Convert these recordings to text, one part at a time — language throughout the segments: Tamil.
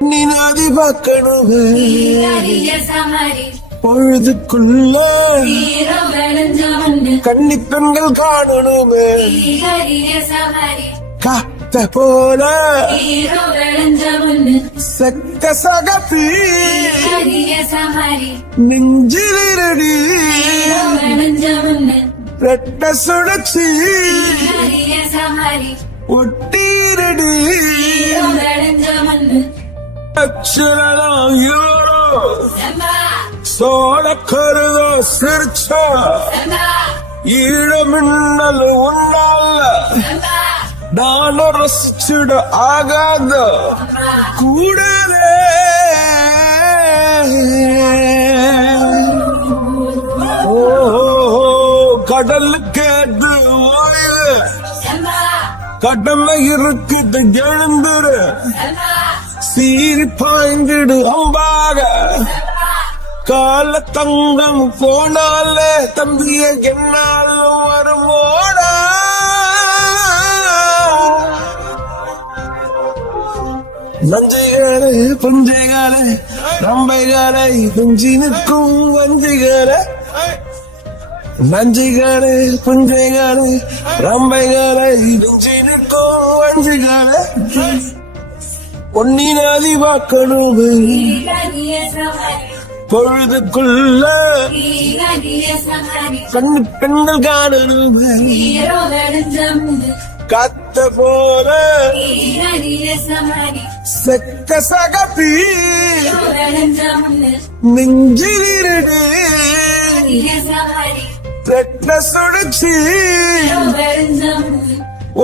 நீ நாதி பார்க்கணுமே பொழுதுக்குள்ள கன்னி பெண்கள் காணணுமே காத்த போல செக்க சகப்பி நெஞ்சிலிரடி ரெட்ட சுழற்சி ஒட்டீரடி அச்சலாம் சோழக்கருதோ சிரிச்சா ஈழமின்னல் உன்னால நான் ரசிச்சிட ஆகாத கூடவே ஓ கடலுக்கு அது ஓய்வு கடமை இருக்குது எழுந்துரு சீரி பாய்ந்திடு அம்பாக கால தங்கம் போனாலே தம்பிய என்னாலும் வருமோடா நஞ்சைகளே புஞ்சைகளே நம்பைகளை குஞ்சி நிற்கும் வஞ்சிகளே நஞ்சிகளே புஞ்சைகளே ரம்பைகளை குஞ்சி நிற்கும் வஞ்சிகளே பொன்னினாதி வாக்கணும் பொழுதுக்குள்ள கண்ணு பெண்கள் காணணும் காத்த போல செக்க சகப்பி நெஞ்சிலிரடு ரெட்ட சுழற்சி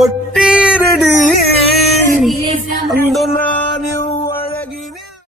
ஒட்டீரடி அந்த